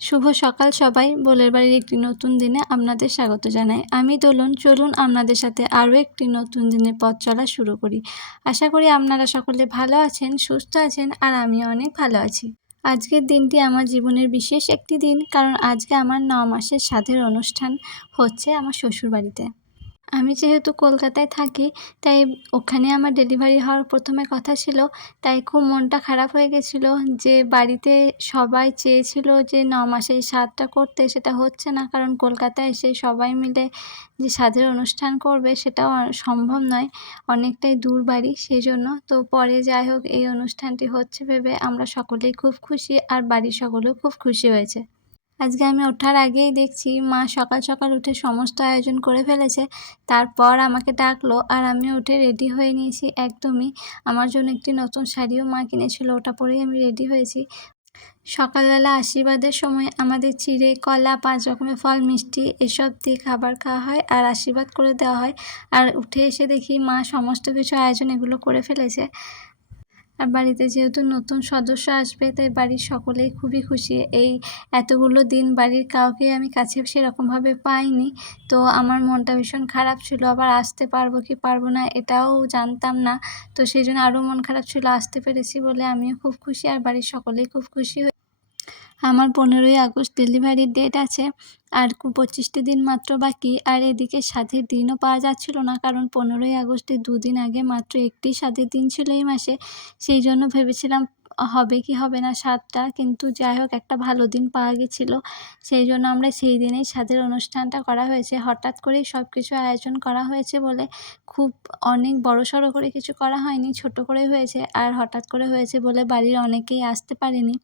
শুভ সকাল সবাই। বোলের বাড়ির একটি নতুন দিনে আপনাদের স্বাগত জানাই। আমি দোলন। চলুন আপনাদের সাথে আরও একটি নতুন দিনের পথ চলা শুরু করি। আশা করি আপনারা সকলে ভালো আছেন, সুস্থ আছেন আর আমি অনেক ভালো আছি। আজকের দিনটি আমার জীবনের বিশেষ একটি দিন কারণ আজকে আমার ন মাসের সাধের অনুষ্ঠান হচ্ছে আমার শ্বশুরবাড়িতে। আমি যেহেতু কলকাতায় থাকি, তাই ওখানে আমার ডেলিভারি হওয়ার প্রথমে কথা ছিল, তাই খুব মনটা খারাপ হয়ে গেছিল যে বাড়িতে সবাই চেয়েছিল যে ন মাসের সাধটা করতে, সেটা হচ্ছে না, কারণ কলকাতায় এসে সবাই মিলে যে সাধের অনুষ্ঠান করবে, সেটাও সম্ভব নয়, অনেকটাই দূর বাড়ি, সেই জন্য। তো পরে যাই হোক, এই অনুষ্ঠানটি হচ্ছে ভেবে আমরা সকলেই খুব খুশি, আর বাড়ির সকলেও খুব খুশি হয়েছে। আজকে আমি ওঠার আগেই দেখছি মা সকাল সকাল উঠে সমস্ত আয়োজন করে ফেলেছে। তারপর আমাকে ডাকলো আর আমি উঠে রেডি হয়ে নিয়েছি একদমই। আমার জন্য একটি নতুন শাড়িও মা কিনেছিল, ওটা পরেই আমি রেডি হয়েছি। সকালবেলা আশীর্বাদের সময় আমাদের চিড়ে, কলা, পাঁচ রকমের ফল, মিষ্টি এসব দিয়ে খাবার খাওয়া হয় আর আশীর্বাদ করে দেওয়া হয়। আর উঠে এসে দেখি মা সমস্ত কিছু আয়োজন এগুলো করে ফেলেছে। আর বাড়িতে যেহেতু নতুন সদস্য আসবে, তাই বাড়ির সকলেই খুবই খুশি। এই এতগুলো দিন বাড়ির কাউকে আমি কাছে সেরকমভাবে পাইনি, তো আমার মনটা ভীষণ খারাপ ছিল। আবার আসতে পারব কি পারব না এটাও জানতাম না, তো সেই জন্য আরও মন খারাপ ছিল। আসতে পেরেছি বলে আমিও খুব খুশি আর বাড়ির সকলেই খুব খুশি আমার পনেরোই আগস্ট ডেলিভারির ডেট আছে। আর পঁচিশটি দিন মাত্র বাকি। আর এদিকে স্বাদের দিনও পাওয়া যাচ্ছিল না, কারণ পনেরোই আগস্টের দুদিন আগে মাত্র একটি স্বাদের দিন ছিল এই মাসে। সেই জন্য ভেবেছিলাম, হবে কি হবে না স্বাদটা কিন্তু যাই হোক, একটা ভালো দিন পাওয়া গেছিল। সেই জন্য আমরা সেই দিনেই স্বাদের অনুষ্ঠানটা করা হয়েছে। হঠাৎ করেই সব কিছু আয়োজন করা হয়েছে বলে খুব অনেক বড় সড়ো করে কিছু করা হয়নি, ছোট করে হয়েছে। আর হঠাৎ করে হয়েছে বলে বাড়ির অনেকেই আসতে পারেনি।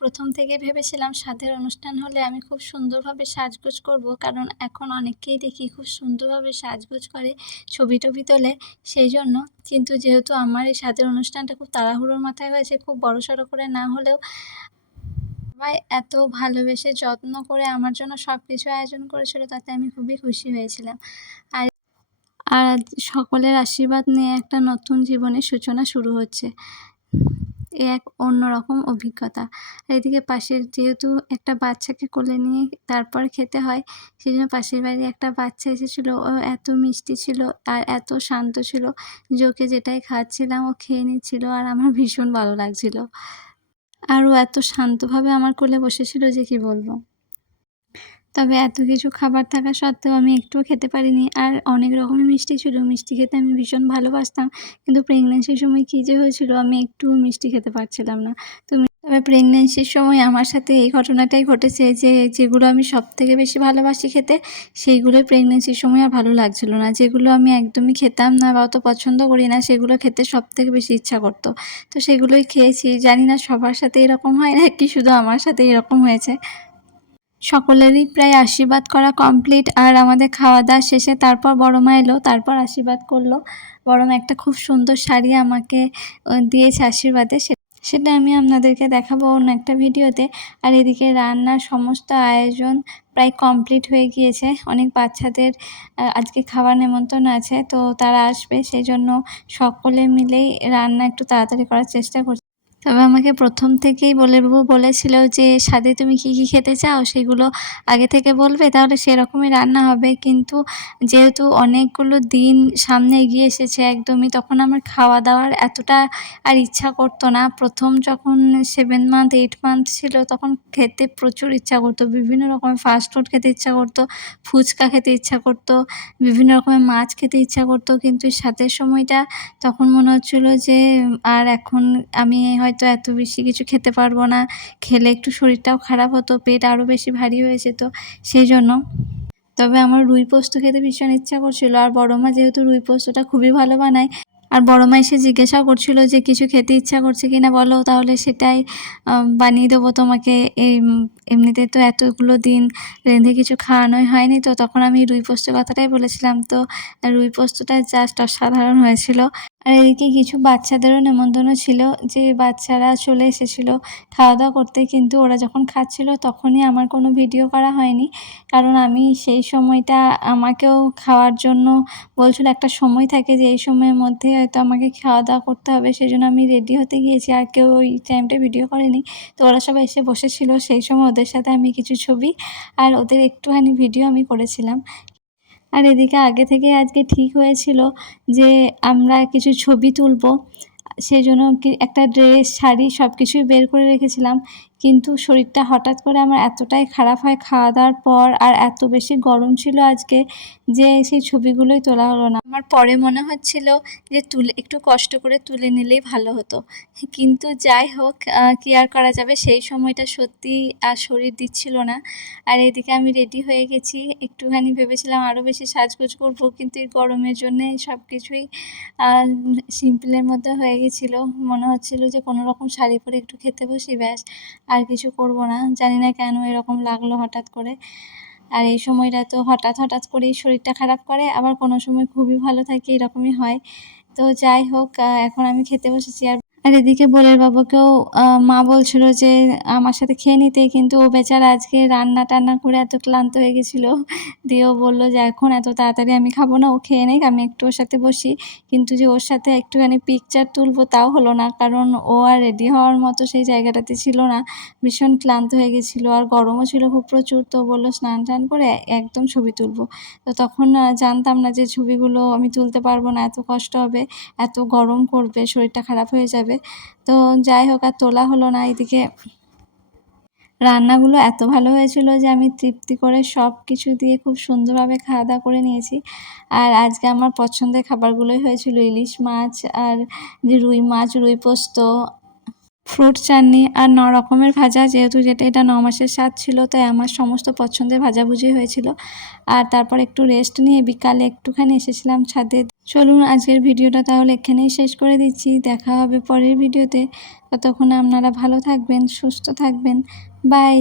প্রথম থেকে ভেবেছিলাম স্বাদের অনুষ্ঠান হলে আমি খুব সুন্দরভাবে সাজগোজ করব, কারণ এখন অনেককেই দেখি খুব সুন্দরভাবে সাজগোজ করে, ছবি টবি তোলে। সেই জন্য কিন্তু যেহেতু আমার এই স্বাদের অনুষ্ঠানটা খুব তাড়াহুড়োর মাথায় হয়েছে, খুব বড়সড় করে না হলেও সবাই এত ভালোবেসে যত্ন করে আমার জন্য সব কিছু আয়োজন করেছিল, তাতে আমি খুবই খুশি হয়েছিলাম। আর আর সকলের আশীর্বাদ নিয়ে একটা নতুন জীবনের সূচনা শুরু হচ্ছে। এ এক অন্যরকম অভিজ্ঞতা। এদিকে পাশের যেহেতু একটা বাচ্চাকে কোলে নিয়ে তারপর খেতে হয় সেই জন্য পাশের বাড়ি একটা বাচ্চা এসেছিল, ও এত মিষ্টি ছিল আর এত শান্ত ছিল যে ওকে যেটাই খাচ্ছিলাম ও খেয়ে নিচ্ছিল আর আমার ভীষণ ভালো লাগছিল। আর ও এত শান্তভাবে আমার কোলে বসেছিল যে কি বলব? তবে এত কিছু খাবার থাকা সত্ত্বেও আমি একটুও খেতে পারিনি। আর অনেক রকমের মিষ্টি ছিল। মিষ্টি খেতে আমি ভীষণ ভালোবাসতাম। কিন্তু প্রেগনেন্সির সময় কী যে হয়েছিল, আমি একটুও মিষ্টি খেতে পারছিলাম না। তো তবে প্রেগনেন্সির সময় আমার সাথে এই ঘটনাটাই ঘটেছে যে, যেগুলো আমি সব থেকে বেশি ভালোবাসি খেতে, সেইগুলোই প্রেগনেন্সির সময় আর ভালো লাগছিল না। যেগুলো আমি একদমই খেতাম না বা অত পছন্দ করি না, সেগুলো খেতে সব থেকে বেশি ইচ্ছা করতো। তো সেগুলোই খেয়েছি। জানি না সবার সাথে এরকম হয় না কি শুধু আমার সাথে এরকম হয়েছে। সকলেরই প্রায় আশীর্বাদ করা কমপ্লিট আর আমাদের খাওয়া দাওয়া শেষে তারপর বড় মা এলো, তারপর আশীর্বাদ করল। বড় মা একটা খুব সুন্দর শাড়ি আমাকে দিয়েছে আশীর্বাদে। সেটা আমি আপনাদেরকে দেখাবো অন্য একটা ভিডিওতে। আর এদিকে রান্নার সমস্ত আয়োজন প্রায় কমপ্লিট হয়ে গিয়েছে। অনেক বাচ্চাদের আজকে খাবার নেমন্তন্ন আছে, তো তারা আসবে। সেই জন্য সকলে মিলেই রান্না একটু তাড়াতাড়ি করার চেষ্টা করছে। তবে আমাকে প্রথম থেকেই বলে বলেছিল যে, স্বাদে তুমি কী কী খেতে চাও সেগুলো আগে থেকে বলবে, তাহলে সেরকমই রান্না হবে। কিন্তু যেহেতু অনেকগুলো দিন সামনে এগিয়ে এসেছে একদমই, তখন আমার খাওয়া দাওয়ার এতটা আর ইচ্ছা করতো না। প্রথম যখন সেভেন মান্থ এইট মান্থ ছিল, তখন খেতে প্রচুর ইচ্ছা করতো। বিভিন্ন রকমের ফাস্টফুড খেতে ইচ্ছা করতো, ফুচকা খেতে ইচ্ছা করতো, বিভিন্ন রকমের মাছ খেতে ইচ্ছা করতো। কিন্তু সাথের সময়টা তখন মনে হচ্ছিল যে, আর এখন আমি হয় হয়তো এত বেশি কিছু খেতে পারব না। খেলে একটু শরীরটাও খারাপ হতো, পেট আরও বেশি ভারী হয়ে যেত, সেই জন্য। তবে আমার রুই পোস্ত খেতে ভীষণ ইচ্ছা করছিল, আর বড় মা যেহেতু রুই পোস্তটা খুবই ভালো বানায় আর বড় মা এসে জিজ্ঞাসাও করছিল যে কিছু খেতে ইচ্ছা করছে কি না বলো, তাহলে সেটাই বানিয়ে দেবো তোমাকে। এই এমনিতে তো এতগুলো দিন রেঁধে কিছু খাওয়ানোই হয়নি, তো তখন আমি রুই পোস্ত কথাটাই বলেছিলাম। তো রুই পোস্তটা জাস্ট অসাধারণ হয়েছিল। আর এদিকে কিছু বাচ্চাদেরও নেমন্তন্ন ছিল যে বাচ্চারা চলে এসেছিল খাওয়া দাওয়া করতে, কিন্তু ওরা যখন খাচ্ছিল তখনই আমার কোনো ভিডিও করা হয়নি। কারণ আমি সেই সময়টা আমাকেও খাওয়ার জন্য বলছিল, একটা সময় থাকে যে এই সময়ের মধ্যে হয়তো আমাকে খাওয়া দাওয়া করতে হবে সেই জন্য আমি রেডি হতে গিয়েছি। আর কেউ ওই টাইমটা ভিডিও করেনি। তো ওরা সবাই এসে বসেছিল। সেই সময় ওদের সাথে আমি কিছু ছবি আর ওদের একটুখানি ভিডিও আমি করেছিলাম। আর এদিকে আগে থেকে আজকে ঠিক হয়েছিল যে আমরা কিছু ছবি তুলবো। সেই জন্য একটা ড্রেস শাড়ি সব কিছুই বের করে রেখেছিলাম। কিন্তু শরীরটা হঠাৎ করে আমার এতটাই খারাপ হয় খাওয়া দাওয়ার পর আর এত বেশি গরম ছিল আজকে যে সেই ছবিগুলোই তোলা হলো না। আমার পরে মনে হচ্ছিল যে তুলে, একটু কষ্ট করে তুলে নিলেই ভালো হতো। কিন্তু যাই হোক কি আর করা যাবে? সেই সময়টা সত্যি আর শরীর দিচ্ছিল না। আর এদিকে আমি রেডি হয়ে গেছি। একটুখানি ভেবেছিলাম আরও বেশি সাজগোজ করব, কিন্তু এই গরমের জন্যে সব কিছুই সিম্পলের মধ্যে হয়ে গেছিল। মনে হচ্ছিল যে কোনো রকম শাড়ি পরে একটু খেতে বসি, ব্যাস। আর কিছু করব না। জানি না কেন এরকম লাগল হঠাৎ করে। আর এই সময়টা তো হঠাৎ হঠাৎ করেই শরীরটা খারাপ করে। আবার কোনো সময় খুবই ভালো থাকে, এরকমই হয়। তো যাই হোক এখন আমি খেতে বসেছি আর আর এদিকে বলের বাবাকেও মা বলছিল যে, আমার সাথে খেয়ে নিতে। কিন্তু ও বেচারা আজকে রান্না টান্না করে এত ক্লান্ত হয়ে গেছিল, দিয়ে ও বলল যে, এখন এত তাড়াতাড়ি আমি খাব না, ও খেয়ে নেক, আমি একটু ওর সাথে বসি। কিন্তু যে ওর সাথে একটুখানি পিকচার তুলবো তাও হলো না, কারণ ও আর রেডি হওয়ার মতো সেই জায়গাটাতে ছিল না। ভীষণ ক্লান্ত হয়ে গেছিল, আর গরমও ছিল খুব প্রচুর, তো বলল, স্নান টান করে একদম ছবি তুলবো। তো তখন জানতাম না যে ছবিগুলো আমি তুলতে পারব না, এত কষ্ট হবে, এত গরম করবে, শরীরটা খারাপ হয়ে যাবে। তো যাই হোক, আর তোলা হলো না এদিকে। রান্নাগুলো এত ভালো হয়েছিল যে আমি তৃপ্তি করে সব কিছু দিয়ে খুব সুন্দরভাবে খাওয়া দাওয়া করে নিয়েছি। আর আজকে আমার পছন্দের খাবারগুলোই হয়েছিল ইলিশ মাছ আর যে রুই মাছ, রুই পোস্ত ফ্রুট চাটনি আর ন রকমের ভাজা, যেহেতু যেটা, এটা ন মাসের স্বাদ ছিল, তাই আমার সমস্ত পছন্দের ভাজাভুজি হয়েছিল। আর তারপর একটু রেস্ট নিয়ে বিকালে একটুখানি এসেছিলাম ছাদে। চলুন, আজকের ভিডিওটা তাহলে এখানেই শেষ করে দিচ্ছি। দেখা হবে পরের ভিডিওতে। ততক্ষণে আপনারা ভালো থাকবেন, সুস্থ থাকবেন। বাই